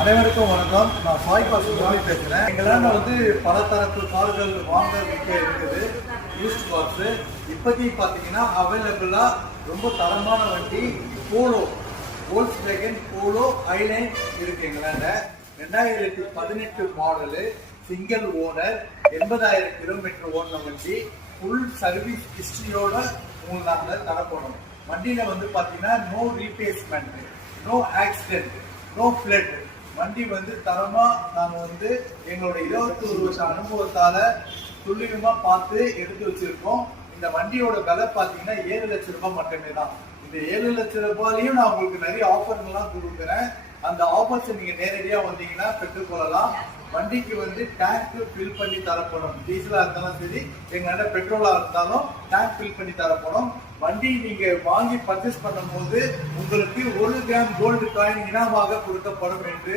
அனைவருக்கும் வணக்கம். நான் சாய் பாஸ்கர் பேசுகிறேன். எங்களால் பல தரப்பு கார்கள் வாங்க விற்க இருக்குது. யூஸ்ட் கார்ஸ் இப்போதைக்கு பார்த்தீங்கன்னா அவைலபிளாக ரொம்ப தரமான வண்டி போலோ, வோல்க்ஸ்வேகன் போலோ ஐலைன் இருக்கு எங்களாண்ட. 2018 மாடலு, சிங்கிள் ஓனர், 80,000 கிலோமீட்டர் ஓடின வண்டி. ஃபுல் சர்வீஸ் ஹிஸ்டரியோட உங்களுக்கு நாங்கள் தரப்போனோம். வண்டியில் பார்த்தீங்கன்னா no replacement, no accident, no flood. வண்டி தரமா நாங்கள் எங்களோட 21 வருஷ அனுபவத்தால துல்லியமா பார்த்து எடுத்து வச்சிருக்கோம். இந்த வண்டியோட விலை பார்த்தீங்கன்னா 7 லட்சம் ரூபாய் மட்டுமே தான். இந்த 7 லட்சம் ரூபாயிலையும் நான் உங்களுக்கு நிறைய ஆஃபர்கள்லாம் கொடுக்குறேன். அந்த ஆஃபர்ஸை நீங்க நேரடியா வந்தீங்கன்னா பெற்றுக்கொள்ளலாம். வண்டிக்கு டேங்க் ஃபில் பண்ணி தரப்படும். டீசலா இருந்தாலும் சரி, எங்களால பெட்ரோலா இருந்தாலும் டேங்க் ஃபில் பண்ணி தரப்படும். வண்டி நீங்க வாங்கி பர்ச்சேஸ் பண்ணும் போது உங்களுக்கு 1 கிராம் கோல்டு காயின் இனாமாக கொடுக்கப்படும் என்று